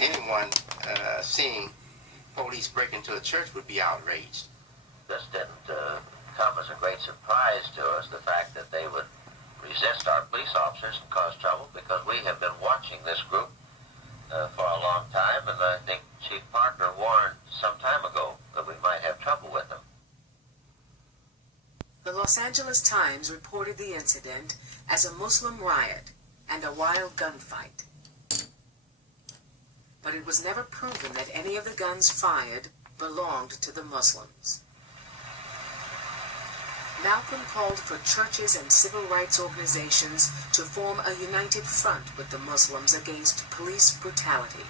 anyone seeing police break into a church would be outraged. This didn't come as a great surprise to us, the fact that they would resist our police officers and cause trouble, because we have been watching this group for a long time, and I think Chief Parker warned some time ago that we might have trouble with them. The Los Angeles Times reported the incident as a Muslim riot and a wild gunfight. But it was never proven that any of the guns fired belonged to the Muslims. Malcolm called for churches and civil rights organizations to form a united front with the Muslims against police brutality.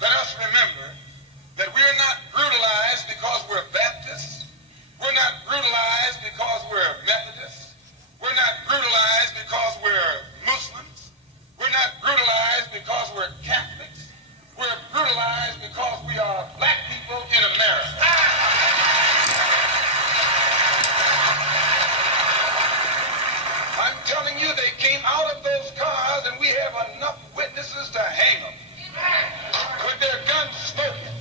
Let us remember that we're not brutalized because we're Baptists. We're not brutalized because we're Methodists. We're not brutalized because we're Muslims. We're not brutalized because we're Catholics. We're brutalized because we are black people in America. I'm telling you, they came out of those cars and we have enough witnesses to hang them with their guns smoking.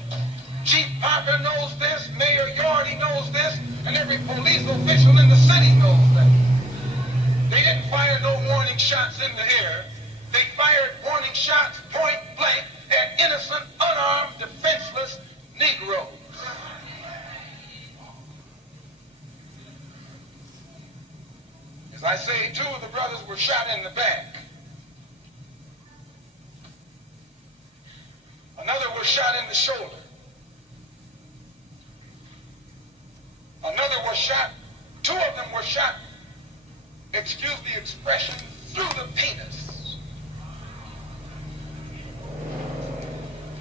Chief Parker knows this, Mayor Yorty knows this, and every police official in the city knows that. They didn't fire no warning shots in the air. They fired warning shots point blank at innocent, unarmed, defenseless Negroes. As I say, 2 of the brothers were shot in the back. Another was shot in the shoulder. Another was shot, 2 of them were shot, excuse the expression, through the penis.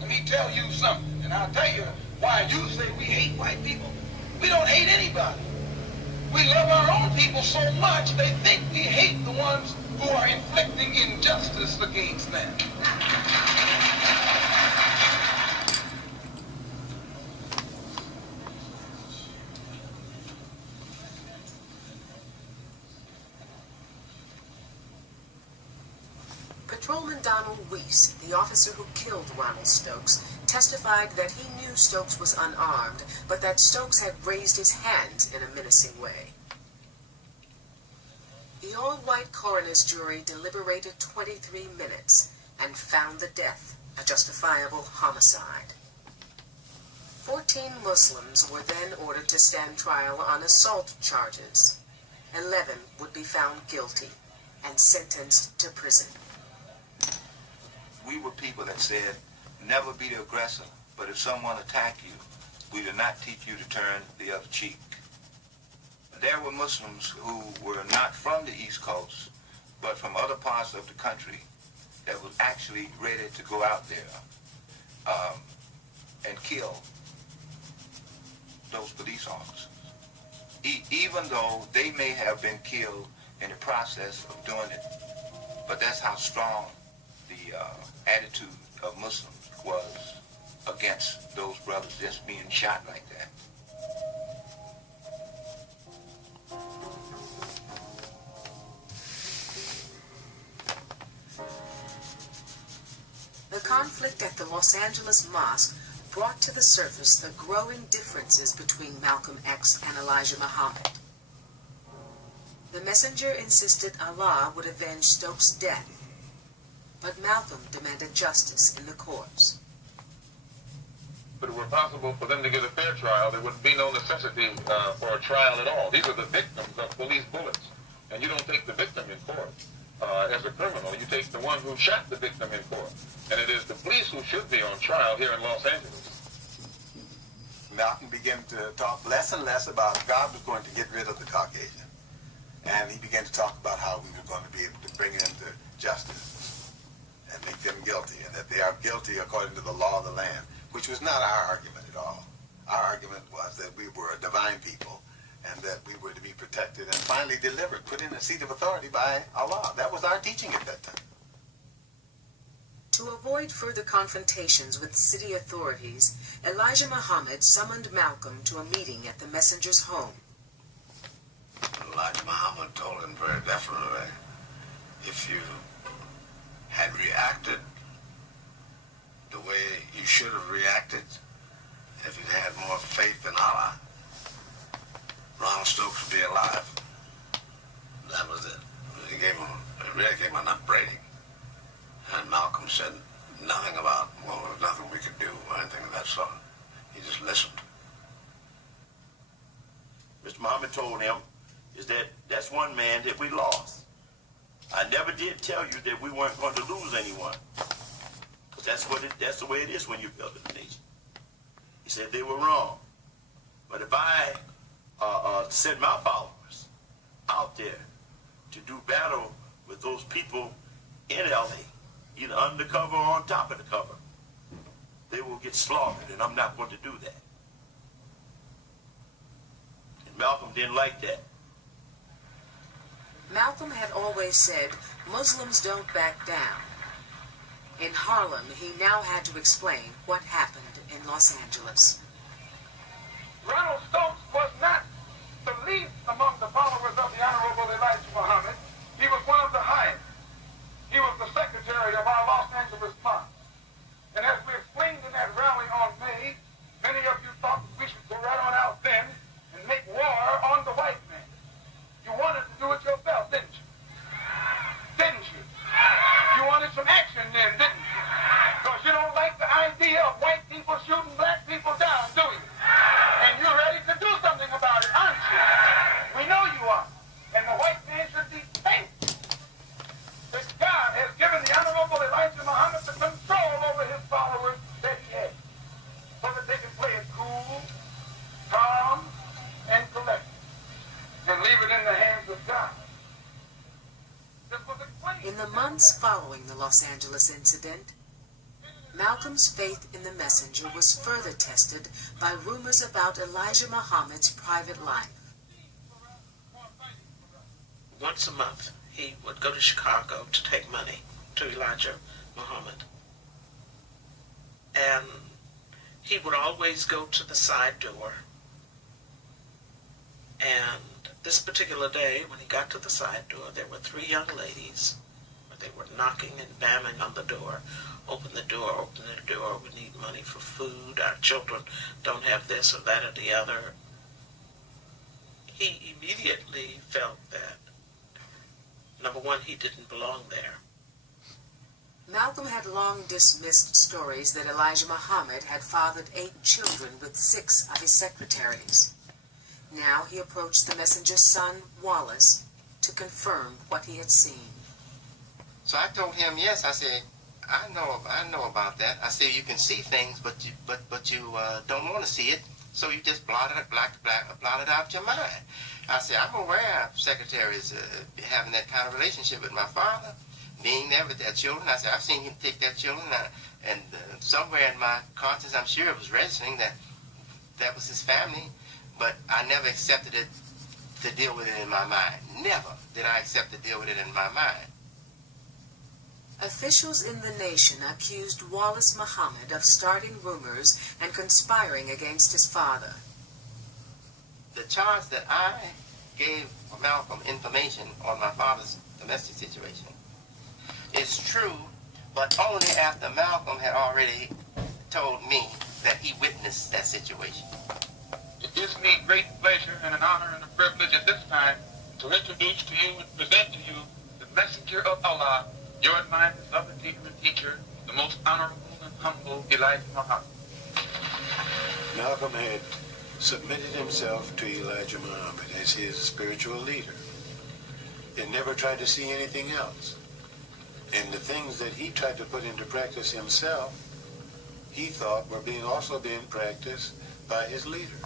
Let me tell you something, and I'll tell you why you say we hate white people. We don't hate anybody. We love our own people so much they think we hate the ones who are inflicting injustice against them. Patrolman Donald Weiss, the officer who killed Ronald Stokes, testified that he knew Stokes was unarmed, but that Stokes had raised his hands in a menacing way. The all-white coroner's jury deliberated 23 minutes and found the death a justifiable homicide. 14 Muslims were then ordered to stand trial on assault charges. 11 would be found guilty and sentenced to prison. We were people that said, never be the aggressor, but if someone attack you, we do not teach you to turn the other cheek. There were Muslims who were not from the East Coast, but from other parts of the country that was actually ready to go out there and kill those police officers. Even though they may have been killed in the process of doing it, but that's how strong the attitude of Muslims was against those brothers just being shot like that. The conflict at the Los Angeles Mosque brought to the surface the growing differences between Malcolm X and Elijah Muhammad. The messenger insisted Allah would avenge Stokes' death, but Malcolm demanded justice in the courts. If it were possible for them to get a fair trial, there would be no necessity for a trial at all. These are the victims of police bullets, and you don't take the victim in court. As a criminal, you take the one who shot the victim in court. And it is the police who should be on trial here in Los Angeles. Malcolm began to talk less and less about God was going to get rid of the Caucasian. And he began to talk about how we were going to be able to bring them to justice and make them guilty, and that they are guilty according to the law of the land, which was not our argument at all. Our argument was that we were a divine people and that we were to be protected and finally delivered, put in a seat of authority by Allah. That was our teaching at that time. To avoid further confrontations with city authorities, Elijah Muhammad summoned Malcolm to a meeting at the messenger's home. Elijah Muhammad told him very definitely, if you had reacted the way you should have reacted, if you'd had more faith in Allah, Ronald Stokes would be alive. That was it. It really gave him an upbraiding. And Malcolm said nothing about, well, there was nothing we could do or anything of that sort. He just listened. Mr. Muhammad told him is that that's one man that we lost. I never did tell you that we weren't going to lose anyone. Because that's the way it is when you build a nation. He said they were wrong. But if I send my followers out there to do battle with those people in LA, either undercover or on top of the cover, they will get slaughtered, and I'm not going to do that. And Malcolm didn't like that. Malcolm had always said, Muslims don't back down. In Harlem, he now had to explain what happened in Los Angeles. Ronald Stokes was not the least among the followers of the Honorable Elijah Muhammad. He was one of the highest. He was the secretary of our Los Angeles mosque. And as we explained in that rally on May, many of you thought we should go right on out then and make war on the white man. You wanted to do it yourself, didn't you? Didn't you? You wanted some action then, didn't you? Because you don't like the idea of white people shooting black people down, do you? And you're ready to do something about it, aren't you? We know you are. And the white man should be thankful that God has given the Honorable Elijah Muhammad the control over his followers that he has, so that they can play it cool, calm, and collected, and leave it in the hands of God. This was explained. In the months following the Los Angeles incident, Malcolm's faith in the messenger was further tested by rumors about Elijah Muhammad's private life. Once a month, he would go to Chicago to take money to Elijah Muhammad. And he would always go to the side door. And this particular day, when he got to the side door, there were 3 young ladies. They were knocking and banging on the door. Open the door, we need money for food. Our children don't have this or that or the other. He immediately felt that, number one, he didn't belong there. Malcolm had long dismissed stories that Elijah Muhammad had fathered 8 children with 6 of his secretaries. Now he approached the messenger's son, Wallace, to confirm what he had seen. So I told him, yes, I said, I know about that. I said, you can see things, but you don't want to see it, so you just blot it out your mind. I said, I'm aware of secretaries having that kind of relationship with my father, being there with their children. I said, I've seen him take their children, and somewhere in my conscience, I'm sure it was registering that was his family, but I never accepted it to deal with it in my mind. Never did I accept to deal with it in my mind. Officials in the nation accused Wallace Muhammad of starting rumors and conspiring against his father. The charge that I gave Malcolm information on my father's domestic situation is true, but only after Malcolm had already told me that he witnessed that situation. It gives me great pleasure and an honor and a privilege at this time to introduce to you and present to you the messenger of Allah, your and mine, the loving teacher and teacher, the most honorable and humble Elijah Muhammad. Malcolm had submitted himself to Elijah Muhammad as his spiritual leader and never tried to see anything else. And the things that he tried to put into practice himself, he thought were also being practiced by his leader.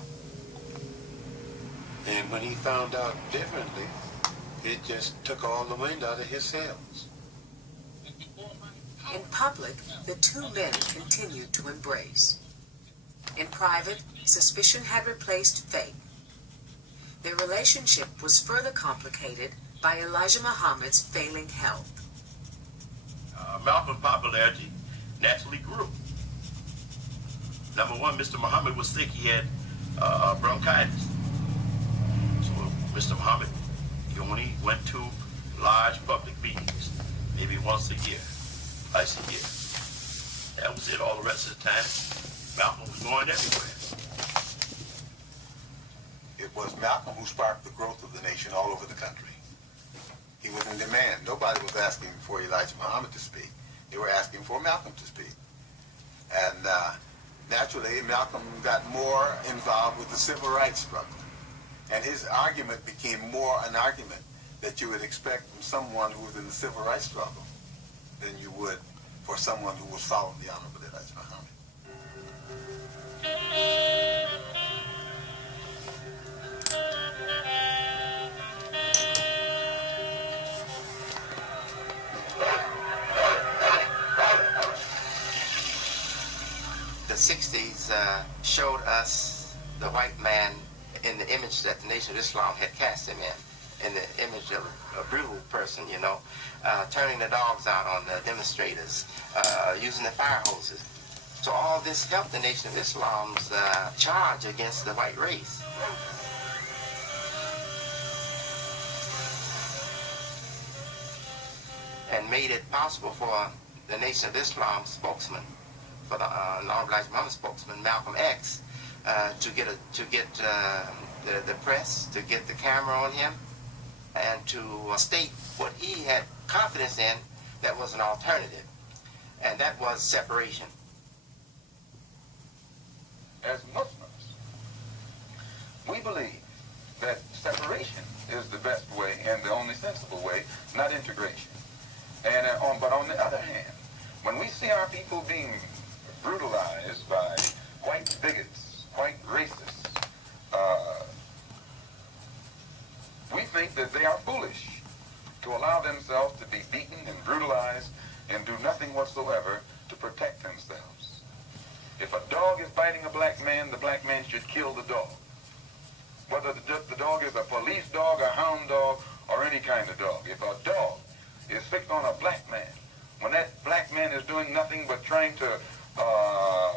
And when he found out differently, it just took all the wind out of his sails. In public, the 2 men continued to embrace. In private, suspicion had replaced faith. Their relationship was further complicated by Elijah Muhammad's failing health. Malcolm's popularity naturally grew. Number one, Mr. Muhammad was sick. He had bronchitis. So Mr. Muhammad, he only went to large public meetings, maybe once a year, twice a year. That was it. All the rest of the time, Malcolm was going everywhere. It was Malcolm who sparked the growth of the nation all over the country. He was in demand. Nobody was asking for Elijah Muhammad to speak. They were asking for Malcolm to speak. And naturally, Malcolm got more involved with the civil rights struggle. And his argument became more an argument that you would expect from someone who was in the civil rights struggle than you would for someone who was following the Honorable Elijah Muhammad. The 60s showed us the white man in the image that the Nation of Islam had cast him in the image of a brutal person, you know, turning the dogs out on the demonstrators, using the fire hoses. So all this helped the Nation of Islam's charge against the white race. And made it possible for the Nation of Islam spokesman, for the Honorable Elijah Muhammad spokesman, Malcolm X, to get the press, to get the camera on him, and to state what he had confidence in that was an alternative, and that was separation. As Muslims, we believe that separation is the best way and the only sensible way, not integration. And but on the other hand, when we see our people being brutalized by white bigots, white racists, we think that they are foolish to allow themselves to be beaten and brutalized and do nothing whatsoever to protect themselves. If a dog is biting a black man, the black man should kill the dog. Whether the dog is a police dog, a hound dog, or any kind of dog. If a dog is fixed on a black man, when that black man is doing nothing but trying to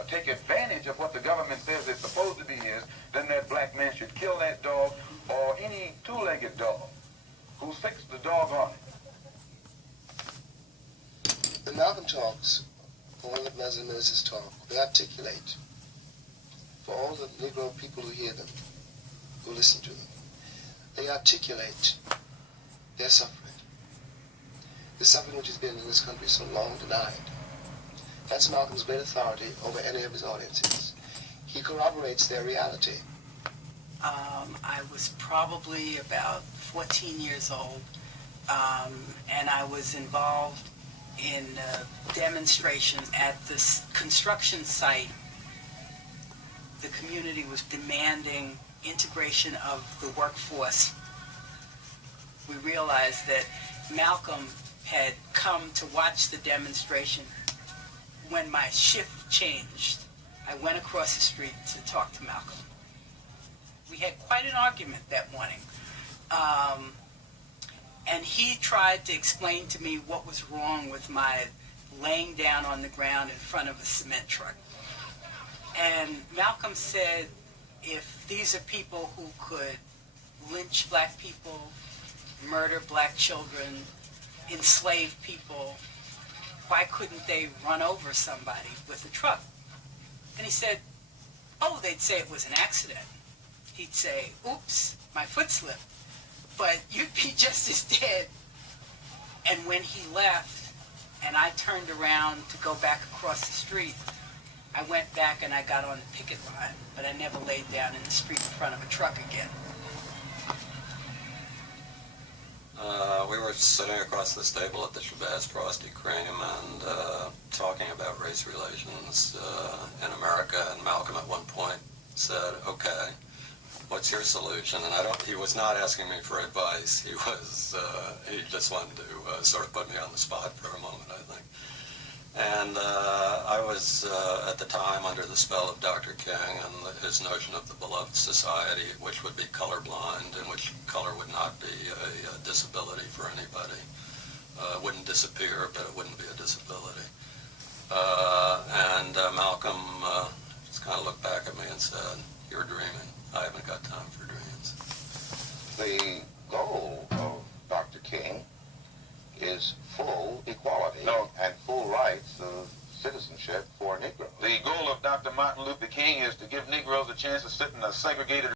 take advantage of what the government says is supposed to be his, then that black man should kill that dog or any two-legged dog who fixed the dog on it. The Malcolm talks, all the Muslim ministers talk, they articulate for all the Negro people who hear them, who listen to them, they articulate their suffering. The suffering which has been in this country so long denied. That's Malcolm's great authority over any of his audiences. He corroborates their reality. I was probably about 14 years old, and I was involved in a demonstration at this construction site. The community was demanding integration of the workforce. We realized that Malcolm had come to watch the demonstration. When my shift changed, I went across the street to talk to Malcolm. We had quite an argument that morning. And he tried to explain to me what was wrong with my laying down on the ground in front of a cement truck. And Malcolm said, if these are people who could lynch black people, murder black children, enslave people, why couldn't they run over somebody with a truck? And he said, oh, they'd say it was an accident. He'd say, oops, my foot slipped. But you'd be just as dead. And when he left, and I turned around to go back across the street, I went back and I got on the picket line, but I never laid down in the street in front of a truck again. We were sitting across this table at the Shabazz Frosty Cream and talking about race relations in America, and Malcolm at one point said, okay, what's your solution? And he was not asking me for advice. He just wanted to sort of put me on the spot for a moment, I think. And I was, at the time, under the spell of Dr. King and his notion of the beloved society, which would be colorblind, in which color would not be a disability for anybody. It wouldn't disappear, but it wouldn't be a disability. And Malcolm just kind of looked back at me and said, you're dreaming. I haven't got time for dreams. The goal of Dr. King is full equality and full rights of citizenship for Negroes. The goal of Dr. Martin Luther King is to give Negroes a chance to sit in a segregated